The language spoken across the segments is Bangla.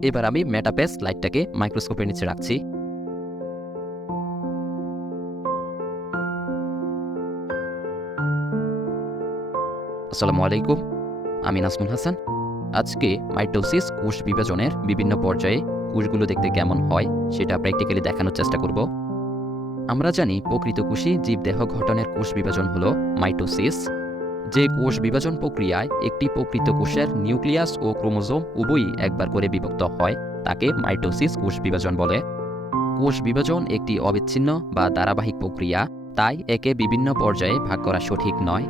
এবার আমি মেটাপেজ স্লাইডটাকে মাইক্রোস্কোপের নিচে রাখছি। আসসালামু আলাইকুম, আমি নাজমুল হাসান। আজকে মাইটোসিস কোষ বিভাজনের বিভিন্ন পর্যায়ে কোষগুলো দেখতে কেমন হয় সেটা প্র্যাকটিক্যালি দেখানোর চেষ্টা করব। আমরা জানি প্রকৃত কোষী জীবদেহ গঠনের কোষ বিভাজন হলো মাইটোসিস। যে কোষ বিভাজন প্রক্রিয়ায় একটি প্রকৃত কোষের নিউক্লিয়াস ও ক্রোমোজোম উভয়ই একবার করে বিভক্ত হয় তাকে মাইটোসিস কোষ বিভাজন বলে। কোষ বিভাজন একটি অবিচ্ছিন্ন বা ধারাবাহিক প্রক্রিয়া, তাই একে বিভিন্ন পর্যায়ে ভাগ করা সঠিক নয়।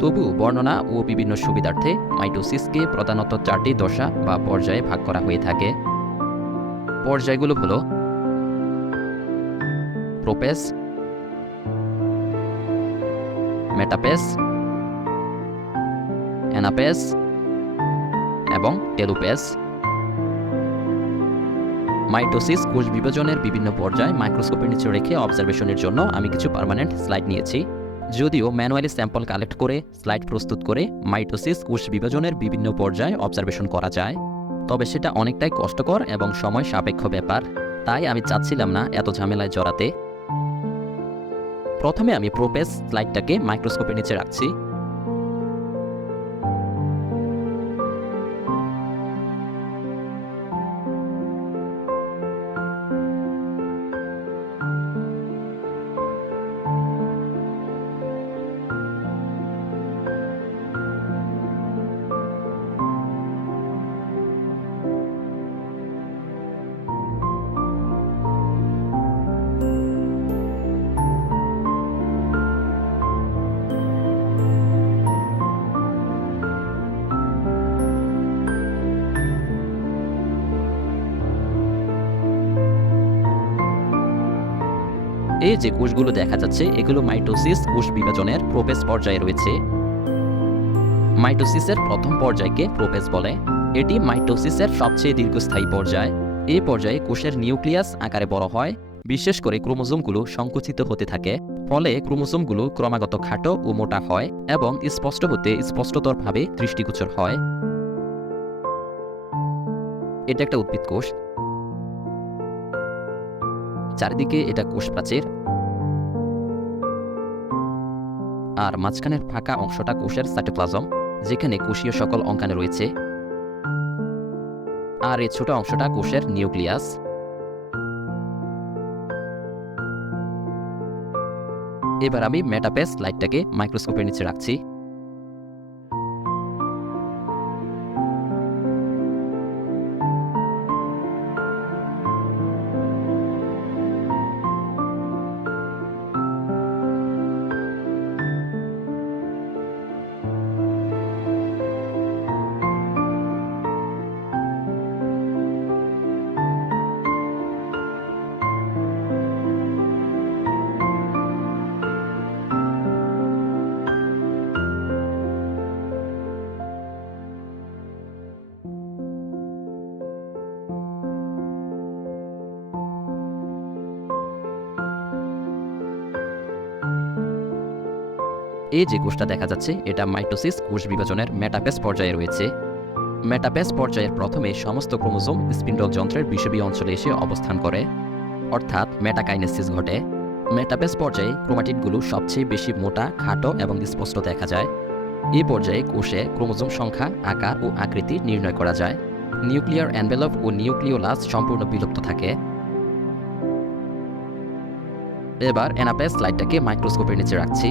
তবু বর্ণনা ও বিভিন্ন সুবিধার্থে মাইটোসিসকে প্রধানত 4টি দশা বা পর্যায়ে ভাগ করা হয়ে থাকে। পর্যায়গুলো হলো প্রোপেজ, মেটাপেজ, অ্যানাপেজ এবং টেলোপেজ। মাইটোসিস কোষ বিভাজনের বিভিন্ন পর্যায় মাইক্রোস্কোপের নিচে রেখে অবজারভেশনের জন্য আমি কিছু পার্মানেন্ট স্লাইড নিয়েছি। যদিও ম্যানুয়ালি স্যাম্পল কালেক্ট করে স্লাইড প্রস্তুত করে মাইটোসিস কোষ বিভাজনের বিভিন্ন পর্যায়ে অবজারভেশন করা যায়, তবে সেটা অনেকটাই কষ্টকর এবং সময় সাপেক্ষ ব্যাপার, তাই আমি চাচ্ছিলাম না এত ঝামেলায় জড়াতে। প্রথমে আমি প্রোপেজ স্লাইডটাকে মাইক্রোস্কোপের নিচে রাখছি। এই যে কোষগুলো দেখা যাচ্ছে এগুলো মাইটোসিস কোষ বিভাজনের প্রোপেজ পর্যায়ে রয়েছে। মাইটোসিসের প্রথম পর্যায়কে প্রোপেজ বলে। এটি মাইটোসিসের সবচেয়ে দীর্ঘস্থায়ী পর্যায়। এই পর্যায়ে কোষের নিউক্লিয়াস আকারে বড় হয়, বিশেষ করে ক্রোমোজোমগুলো সংকুচিত হতে থাকে, ফলে ক্রোমোজোমগুলো ক্রমাগত খাটো ও মোটা হয় এবং স্পষ্ট হতে স্পষ্টতরভাবে দৃষ্টিগোচর হয়। এটা একটা উদ্ভিদ কোষ। চারিদিকে এটা কোষ প্রাচীর, আর মাঝখানের ফাঁকা অংশটা কোষের সাইটোপ্লাজম, যেখানে কোষীয় সকল অঙ্গাণু রয়েছে, আর এই ছোট অংশটা কোষের নিউক্লিয়াস। এবার আমি মেটাপেজ স্লাইডটাকে মাইক্রোস্কোপের নিচে রাখছি। এই যে কোষটা দেখা যাচ্ছে এটা মাইটোসিস কোষ বিভাজনের মেটাপেজ পর্যায়ে রয়েছে। মেটাপেজ পর্যায়ের প্রথমে সমস্ত ক্রোমোজোম স্পিন্ডল যন্ত্রের বিষুবীয় অঞ্চলে এসে অবস্থান করে, অর্থাৎ মেটাকাইনেসিস ঘটে। মেটাপেজ পর্যায়ে ক্রোমাটিডগুলো সবচেয়ে বেশি মোটা, খাটো এবং স্পষ্ট দেখা যায়। এই পর্যায়ে কোষে ক্রোমোজোম সংখ্যা, আকার ও আকৃতি নির্ণয় করা যায়। নিউক্লিয়ার এনভেলপ ও নিউক্লিওলাস সম্পূর্ণ বিলুপ্ত থাকে। এবার অ্যানাপেজ স্লাইডটাকে মাইক্রোস্কোপের নিচে রাখছি।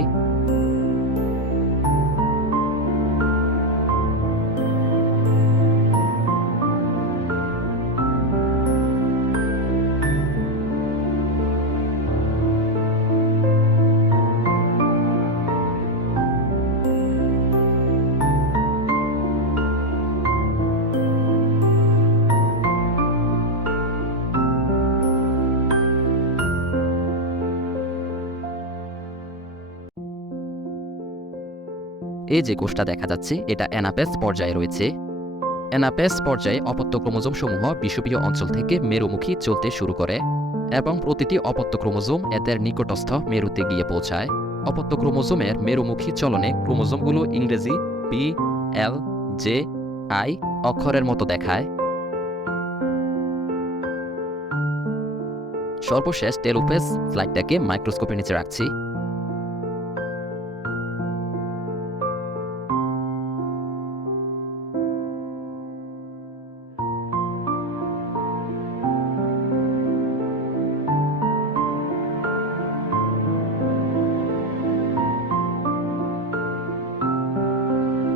এই যে কোষটা দেখা যাচ্ছে এটা অ্যানাপেজ পর্যায়ে রয়েছে। অ্যানাপেজ পর্যায়ে অপত্য ক্রোমোজোম সমূহ বিষুবীয় অঞ্চল থেকে মেরুমুখী চলতে শুরু করে এবং প্রতিটি অপত্য ক্রোমোজোম এদের নিকটস্থ মেরুতে গিয়ে পৌঁছায়। অপত্য ক্রোমোজোমের মেরুমুখী চলনে ক্রোমোজোমগুলো ইংরেজি পি, এল, জে, আই অক্ষরের মতো দেখায়। সর্বশেষ টেলোফেজ স্লাইডটাকে মাইক্রোস্কোপের নিচে রাখছি।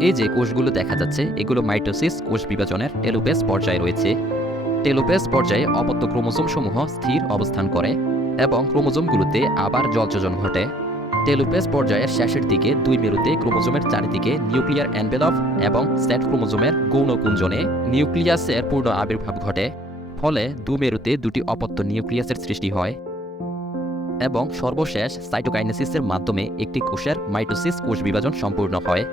এই যে কোষগুলো দেখা যাচ্ছে, এগুলো মাইটোসিস কোষ বিভাজনের টেলোফেজ পর্যায়ে রয়েছে। টেলোফেজ পর্যায়ে অপত্য ক্রোমোজোম সমূহ স্থির অবস্থান করে এবং ক্রোমোজোমগুলোতে আবার জলযোজন ঘটে। টেলোফেজ পর্যায়ের শেষের দিকে দুই মেরুতে ক্রোমোজোমের চারিদিকে নিউক্লিয়ার এনভেলপ এবং সেট ক্রোমোজোমের গৌণ কুঞ্জনে নিউক্লিয়াসের পূর্ণ আবির্ভাব ঘটে। ফলে দু মেরুতে দুটি অপত্য নিউক্লিয়াসের সৃষ্টি হয় এবং সর্বশেষ সাইটোকাইনেসিসের মাধ্যমে একটি কোষের মাইটোসিস কোষ বিভাজন সম্পূর্ণ হয়।